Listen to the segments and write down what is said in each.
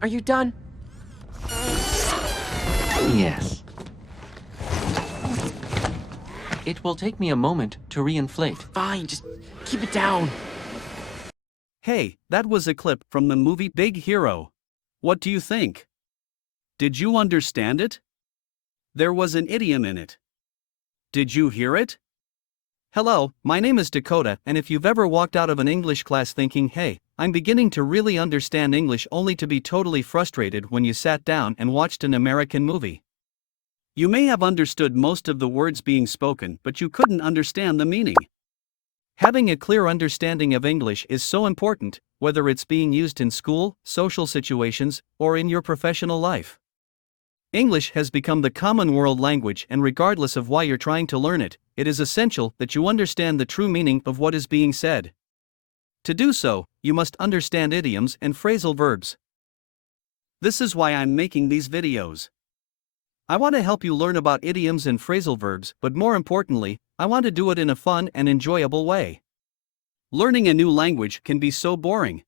Are you done? Yes. It will take me a moment to reinflate. Fine, just keep it down. Hey, that was a clip from the movie Big Hero. What do you think? Did you understand it? There was an idiom in it. Did you hear it? Hello, my name is Dakota, and if you've ever walked out of an English class thinking, hey, I'm beginning to really understand English, only to be totally frustrated when you sat down and watched an American movie. You may have understood most of the words being spoken, but you couldn't understand the meaning. Having a clear understanding of English is so important, whether it's being used in school, social situations, or in your professional life. English has become the common world language, and regardless of why you're trying to learn it, it is essential that you understand the true meaning of what is being said. To do so, you must understand idioms and phrasal verbs. This is why I'm making these videos. I want to help you learn about idioms and phrasal verbs, but more importantly, I want to do it in a fun and enjoyable way. Learning a new language can be so boring.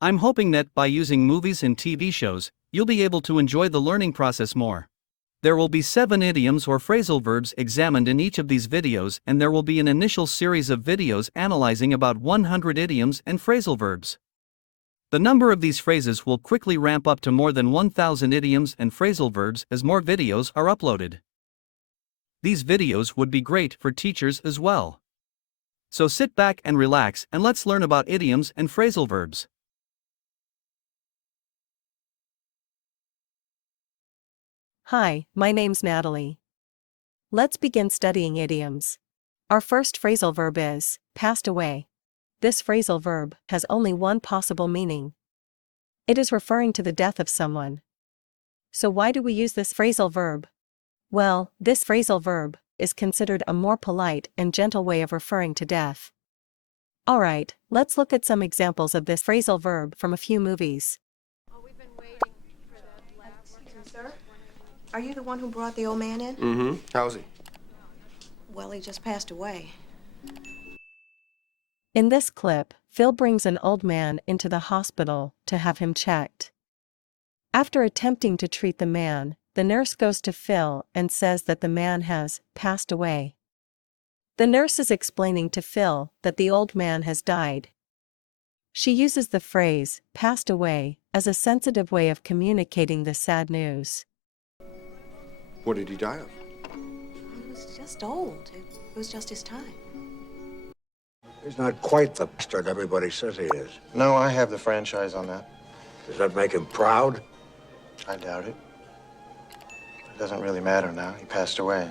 I'm hoping that by using movies and TV shows, you'll be able to enjoy the learning process more. There will be 7 idioms or phrasal verbs examined in each of these videos, and there will be an initial series of videos analyzing about 100 idioms and phrasal verbs. The number of these phrases will quickly ramp up to more than 1,000 idioms and phrasal verbs as more videos are uploaded. These videos would be great for teachers as well. So sit back and relax, and let's learn about idioms and phrasal verbs. Hi, my name's Natalie. Let's begin studying idioms. Our first phrasal verb is passed away. This phrasal verb has only one possible meaning. It is referring to the death of someone. So why do we use this phrasal verb? Well, this phrasal verb is considered a more polite and gentle way of referring to death. Alright, let's look at some examples of this phrasal verb from a few movies. We've been waiting for that last one. Excuse me, sir? Are you the one who brought the old man in? Mm-hmm. How's he? Well, he just passed away. In this clip, Phil brings an old man into the hospital to have him checked. After attempting to treat the man, the nurse goes to Phil and says that the man has passed away. The nurse is explaining to Phil that the old man has died. She uses the phrase, passed away, as a sensitive way of communicating the sad news. What did he die of? He was just old. It was just his time. He's not quite the bastard everybody says he is. No, I have the franchise on that. Does that make him proud? I doubt it. It doesn't really matter now. He passed away.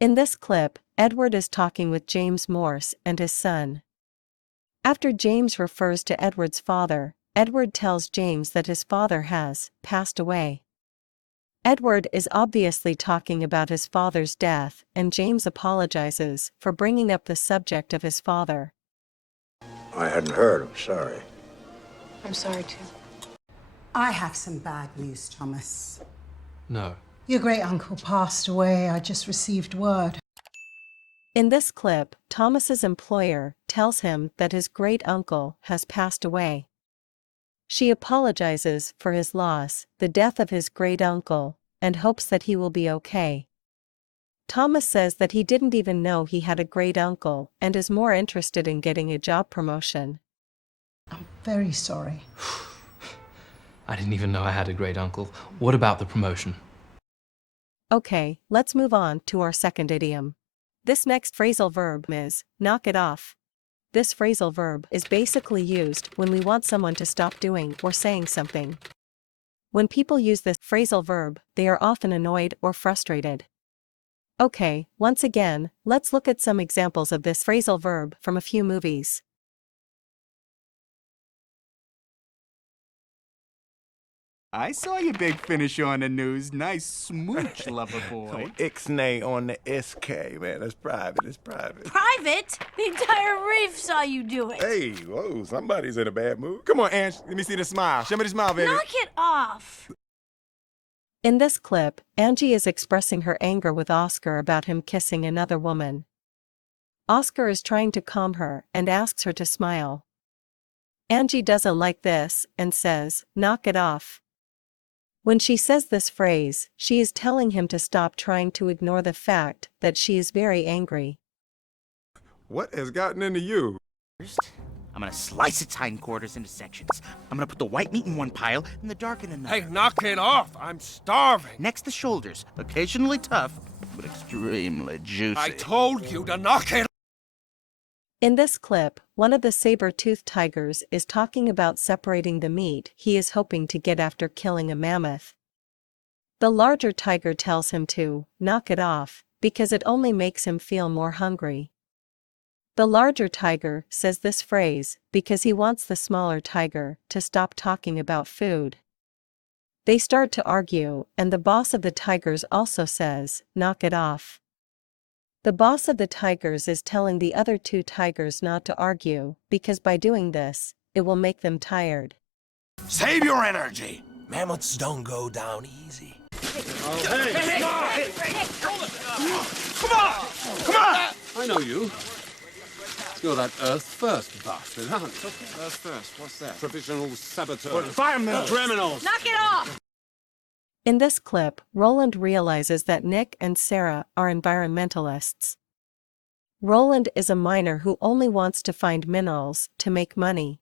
In this clip, Edward is talking with James Morse and his son. After James refers to Edward's father, Edward tells James that his father has passed away. Edward is obviously talking about his father's death, and James apologizes for bringing up the subject of his father. I hadn't heard. I'm sorry. I'm sorry, too. I have some bad news, Thomas. No. Your great-uncle passed away. I just received word. In this clip, Thomas's employer tells him that his great-uncle has passed away. She apologizes for his loss, the death of his great-uncle, and hopes that he will be okay. Thomas says that he didn't even know he had a great-uncle and is more interested in getting a job promotion. I'm very sorry. I didn't even know I had a great uncle. What about the promotion? Okay, let's move on to our second idiom. This next phrasal verb is knock it off. This phrasal verb is basically used when we want someone to stop doing or saying something. When people use this phrasal verb, they are often annoyed or frustrated. Okay, once again, let's look at some examples of this phrasal verb from a few movies. I saw your big finisher on the news. Nice smooch, lover boy. Ixnay on the SK, man. That's private. It's private. Private? The entire reef saw you do it. Hey, whoa, somebody's in a bad mood. Come on, Ange. Let me see the smile. Show me the smile, baby. Knock it off. In this clip, Angie is expressing her anger with Oscar about him kissing another woman. Oscar is trying to calm her and asks her to smile. Angie doesn't like this and says, "Knock it off." When she says this phrase, she is telling him to stop trying to ignore the fact that she is very angry. What has gotten into you? First, I'm gonna slice its hindquarters into sections. I'm gonna put the white meat in one pile and the dark in another. Hey, knock it off! I'm starving! Next, the shoulders. Occasionally tough, but extremely juicy. I told you to knock it off! In this clip, one of the saber-toothed tigers is talking about separating the meat he is hoping to get after killing a mammoth. The larger tiger tells him to knock it off because it only makes him feel more hungry. The larger tiger says this phrase because he wants the smaller tiger to stop talking about food. They start to argue, and the boss of the tigers also says, "Knock it off." The boss of the tigers is telling the other two tigers not to argue, because by doing this, it will make them tired. Save your energy! Mammoths don't go down easy. Hey! Come on! Come on! I know you. You're that Earth First bastard, aren't you? Earth first. What's that? Professional saboteur. Fire them, criminals! Knock it off! In this clip, Roland realizes that Nick and Sarah are environmentalists. Roland is a miner who only wants to find minerals to make money.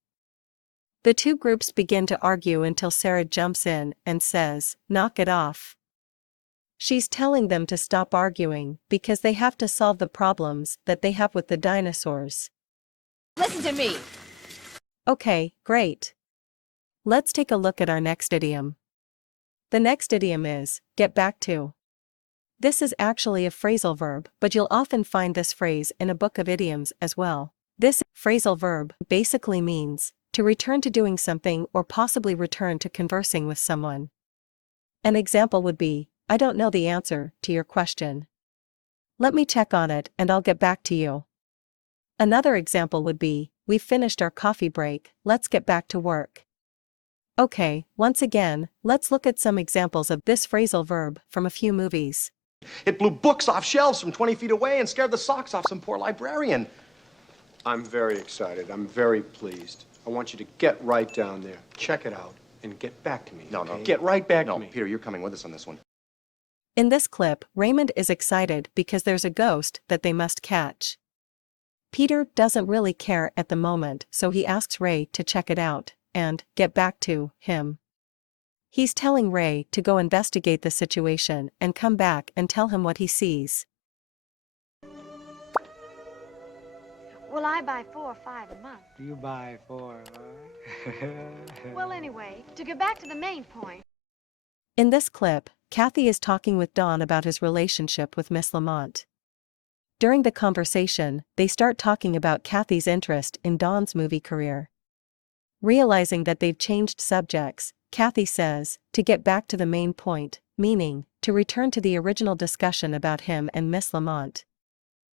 The two groups begin to argue until Sarah jumps in and says, "Knock it off." She's telling them to stop arguing because they have to solve the problems that they have with the dinosaurs. Listen to me. Okay, great. Let's take a look at our next idiom. The next idiom is, get back to. This is actually a phrasal verb, but you'll often find this phrase in a book of idioms as well. This phrasal verb basically means to return to doing something or possibly return to conversing with someone. An example would be, "I don't know the answer to your question. Let me check on it and I'll get back to you." Another example would be, "We've finished our coffee break, let's get back to work." Okay, once again, let's look at some examples of this phrasal verb from a few movies. It blew books off shelves from 20 feet away and scared the socks off some poor librarian. I'm very excited. I'm very pleased. I want you to get right down there, check it out, and get back to me. No, okay? no. Get right back to me. No, Peter, you're coming with us on this one. In this clip, Raymond is excited because there's a ghost that they must catch. Peter doesn't really care at the moment, so he asks Ray to check it out and get back to him. He's telling Ray to go investigate the situation and come back and tell him what he sees. Well, I buy 4 or 5 a month. You buy 4, Well, anyway, to get back to the main point. In this clip, Kathy is talking with Don about his relationship with Miss Lamont. During the conversation, they start talking about Kathy's interest in Don's movie career. Realizing that they've changed subjects, Kathy says, to get back to the main point, meaning, to return to the original discussion about him and Miss Lamont.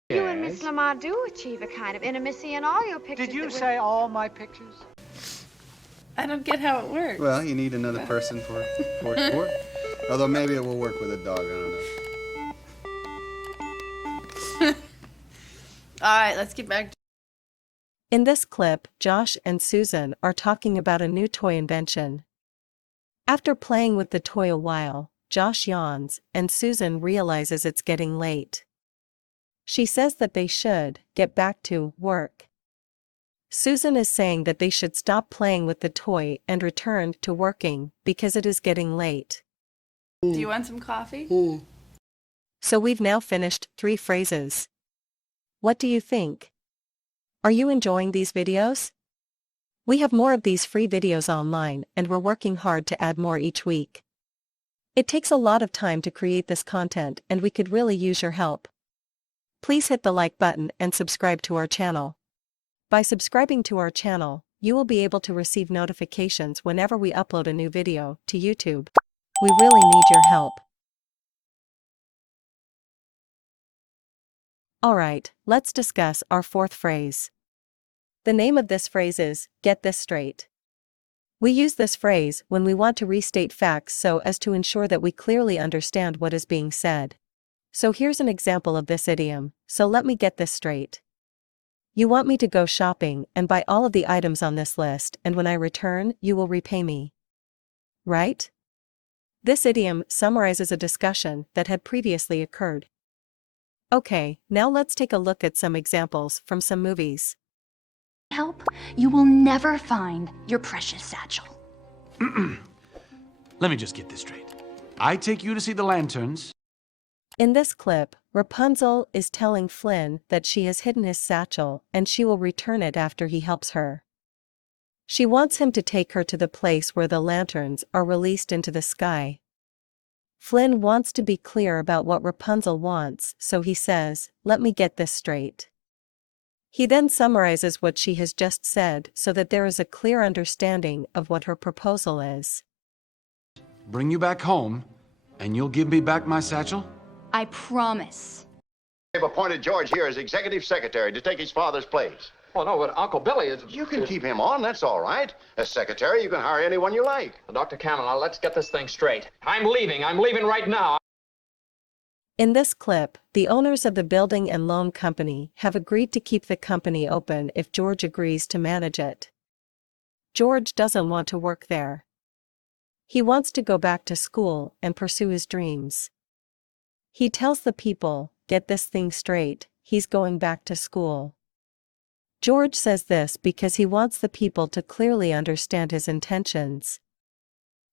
You and Miss Lamont do achieve a kind of intimacy in all your pictures. Did you say all my pictures? I don't get how it works. Well, you need another person for it to work. Although maybe it will work with a dog, I don't know. All right, let's get back to. In this clip, Josh and Susan are talking about a new toy invention. After playing with the toy a while, Josh yawns, and Susan realizes it's getting late. She says that they should get back to work. Susan is saying that they should stop playing with the toy and return to working because it is getting late. Do you want some coffee? So we've now finished 3 phrases. What do you think? Are you enjoying these videos? We have more of these free videos online and we're working hard to add more each week. It takes a lot of time to create this content and we could really use your help. Please hit the like button and subscribe to our channel. By subscribing to our channel, you will be able to receive notifications whenever we upload a new video to YouTube. We really need your help. Alright, let's discuss our 4th phrase. The name of this phrase is, get this straight. We use this phrase when we want to restate facts so as to ensure that we clearly understand what is being said. So here's an example of this idiom, so let me get this straight. You want me to go shopping and buy all of the items on this list, and when I return, you will repay me. Right? This idiom summarizes a discussion that had previously occurred. Okay, now let's take a look at some examples from some movies. Help, you will never find your precious satchel. Let me just get this straight. I take you to see the lanterns. In this clip, Rapunzel is telling Flynn that she has hidden his satchel and she will return it after he helps her. She wants him to take her to the place where the lanterns are released into the sky. Flynn wants to be clear about what Rapunzel wants, so he says, "Let me get this straight." He then summarizes what she has just said so that there is a clear understanding of what her proposal is. Bring you back home, and you'll give me back my satchel? I promise. They've appointed George here as executive secretary to take his father's place. Well, no, but Uncle Billy is... You can keep him on, that's all right. As secretary, you can hire anyone you like. Dr. Cameron, let's get this thing straight. I'm leaving right now. In this clip, the owners of the building and loan company have agreed to keep the company open if George agrees to manage it. George doesn't want to work there. He wants to go back to school and pursue his dreams. He tells the people, "Get this thing straight, he's going back to school." George says this because he wants the people to clearly understand his intentions.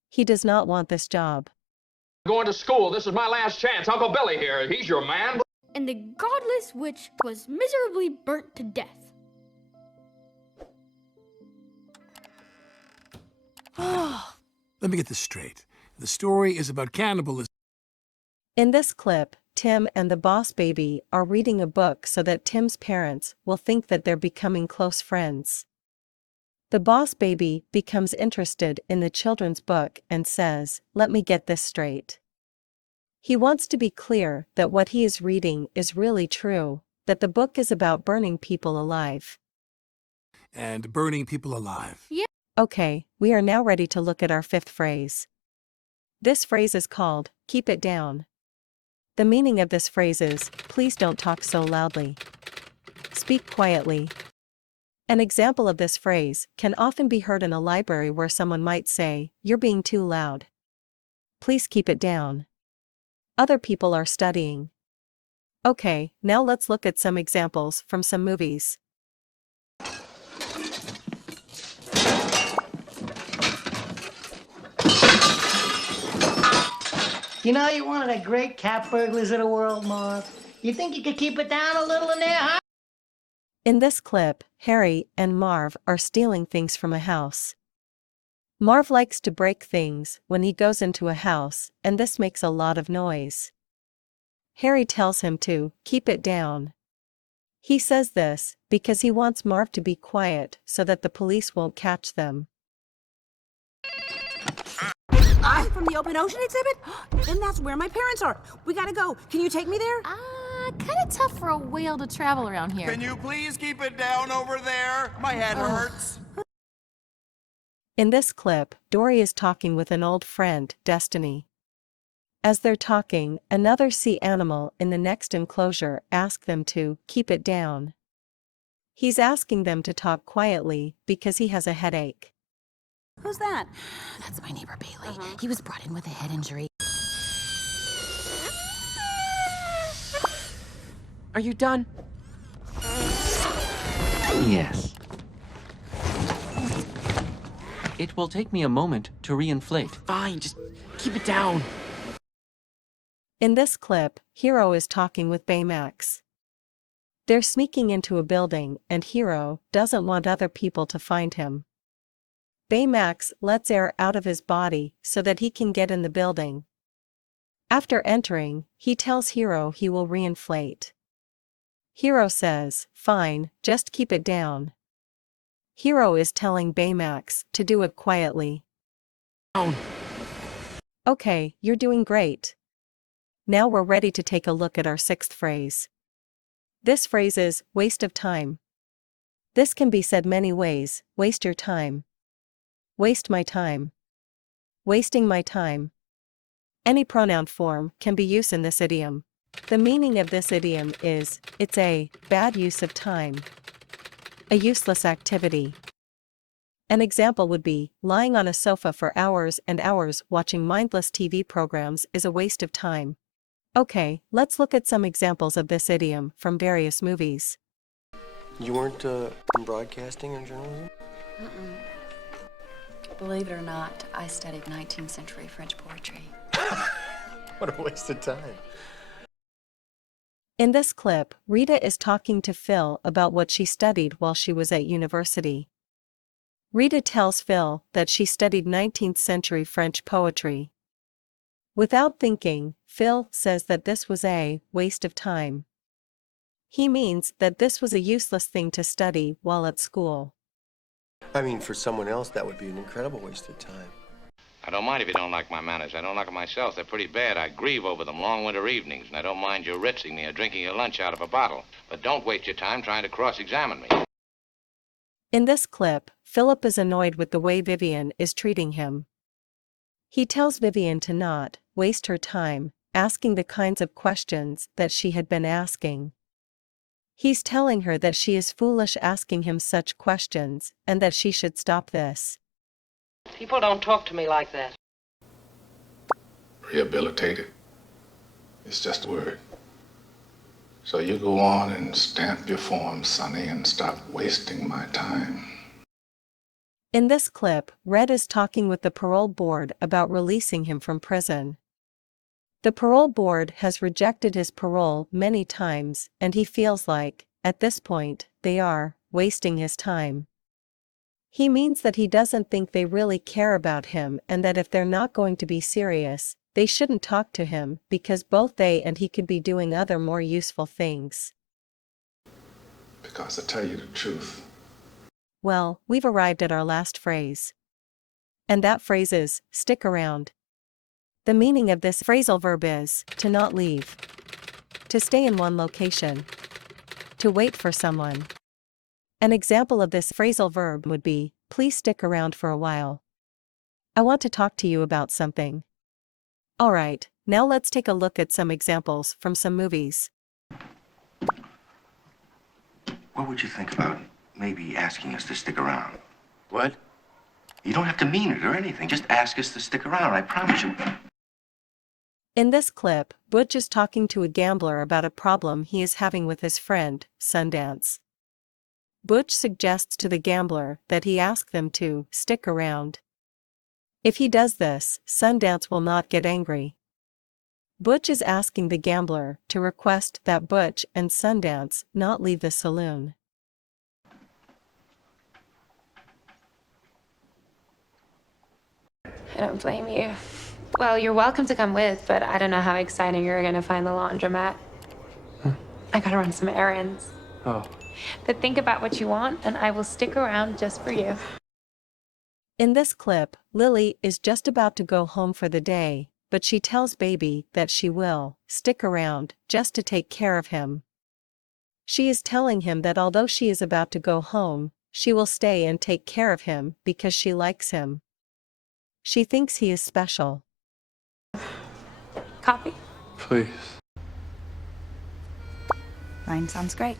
He does not want this job. Going to school. This is my last chance. Uncle Billy here. He's your man. And the godless witch was miserably burnt to death. Let me get this straight. The story is about cannibalism. In this clip, Tim and the boss baby are reading a book so that Tim's parents will think that they're becoming close friends. The boss baby becomes interested in the children's book and says, "Let me get this straight." He wants to be clear that what he is reading is really true, that the book is about burning people alive. And burning people alive. Yeah. Okay, we are now ready to look at our fifth phrase. This phrase is called, "keep it down." The meaning of this phrase is, please don't talk so loudly. Speak quietly. An example of this phrase can often be heard in a library where someone might say, "You're being too loud. Please keep it down. Other people are studying." Okay, now let's look at some examples from some movies. You know, you're one of the great cat burglars of the world, Marv. You think you could keep it down a little in there, huh? In this clip, Harry and Marv are stealing things from a house. Marv likes to break things when he goes into a house, and this makes a lot of noise. Harry tells him to keep it down. He says this because he wants Marv to be quiet so that the police won't catch them. I'm from the open ocean exhibit, and that's where my parents are. We gotta go. Can you take me there? Kind of tough for a whale to travel around here. Can you please keep it down over there? My head hurts. In this clip, Dory is talking with an old friend, Destiny. As they're talking, another sea animal in the next enclosure asks them to keep it down. He's asking them to talk quietly because he has a headache. Who's that? That's my neighbor Bailey. He was brought in with a head injury. Are you done? Yes. It will take me a moment to reinflate. Fine, just keep it down. In this clip, Hero is talking with Baymax. They're sneaking into a building and Hero doesn't want other people to find him. Baymax lets air out of his body so that he can get in the building. After entering, he tells Hero he will reinflate. Hero says, "Fine, just keep it down." Hero is telling Baymax to do it quietly. Okay, you're doing great. Now we're ready to take a look at our sixth phrase. This phrase is, waste of time. This can be said many ways: waste your time. Waste my time. Wasting my time. Any pronoun form can be used in this idiom. The meaning of this idiom is, it's a bad use of time. a useless activity. An example would be, lying on a sofa for hours and hours watching mindless TV programs is a waste of time. Okay, let's look at some examples of this idiom from various movies. You weren't in broadcasting or journalism? Believe it or not, I studied 19th century French poetry. What a waste of time. In this clip, Rita is talking to Phil about what she studied while she was at university. Rita tells Phil that she studied 19th century French poetry. Without thinking, Phil says that this was a waste of time. He means that this was a useless thing to study while at school. I mean, for someone else, that would be an incredible waste of time. I don't mind if you don't like my manners. I don't like them myself. They're pretty bad. I grieve over them long winter evenings, and I don't mind you ritzing me or drinking your lunch out of a bottle. But don't waste your time trying to cross-examine me. In this clip, Philip is annoyed with the way Vivian is treating him. He tells Vivian to not waste her time asking the kinds of questions that she had been asking. He's telling her that she is foolish asking him such questions and that she should stop this. People don't talk to me like that. Rehabilitated. It's just a word. So you go on and stamp your form, Sonny, and stop wasting my time. In this clip, Red is talking with the parole board about releasing him from prison. The parole board has rejected his parole many times, and he feels like, at this point, they are wasting his time. He means that he doesn't think they really care about him and that if they're not going to be serious, they shouldn't talk to him because both they and he could be doing other more useful things. Because to tell you the truth, Well, we've arrived at our last phrase. And that phrase is, stick around. The meaning of this phrasal verb is, to not leave. To stay in one location. To wait for someone. An example of this phrasal verb would be, please stick around for a while. I want to talk to you about something. Alright, now let's take a look at some examples from some movies. What would you think about maybe asking us to stick around? What? You don't have to mean it or anything. Just ask us to stick around. I promise you. In this clip, Butch is talking to a gambler about a problem he is having with his friend, Sundance. Butch suggests to the gambler that he ask them to stick around. If he does this, Sundance will not get angry. Butch is asking the gambler to request that Butch and Sundance not leave the saloon. I don't blame you. Well, you're welcome to come with, but I don't know how exciting you're gonna find the laundromat. I gotta run some errands. Oh. But think about what you want, and I will stick around just for you. In this clip, Lily is just about to go home for the day, but she tells Baby that she will stick around just to take care of him. She is telling him that although she is about to go home, she will stay and take care of him because she likes him. She thinks he is special. Coffee? Please. Mine sounds great.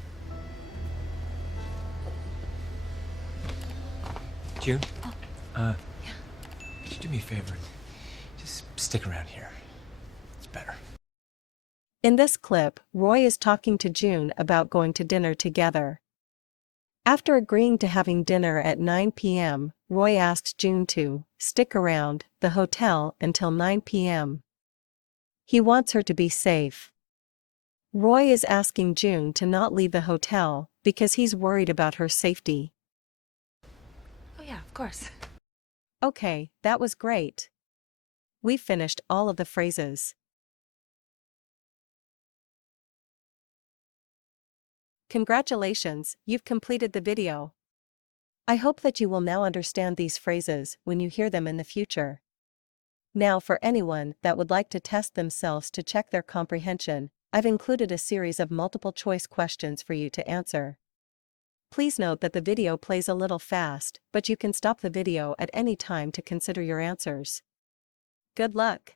June? Could you do me a favor? Just stick around here. It's better. In this clip, Roy is talking to June about going to dinner together. After agreeing to having dinner at 9 p.m., Roy asks June to stick around the hotel until 9 p.m. He wants her to be safe. Roy is asking June to not leave the hotel because he's worried about her safety. Oh yeah, of course. Okay, that was great. We've finished all of the phrases. Congratulations, you've completed the video. I hope that you will now understand these phrases when you hear them in the future. Now, for anyone that would like to test themselves to check their comprehension, I've included a series of multiple-choice questions for you to answer. Please note that the video plays a little fast, but you can stop the video at any time to consider your answers. Good luck!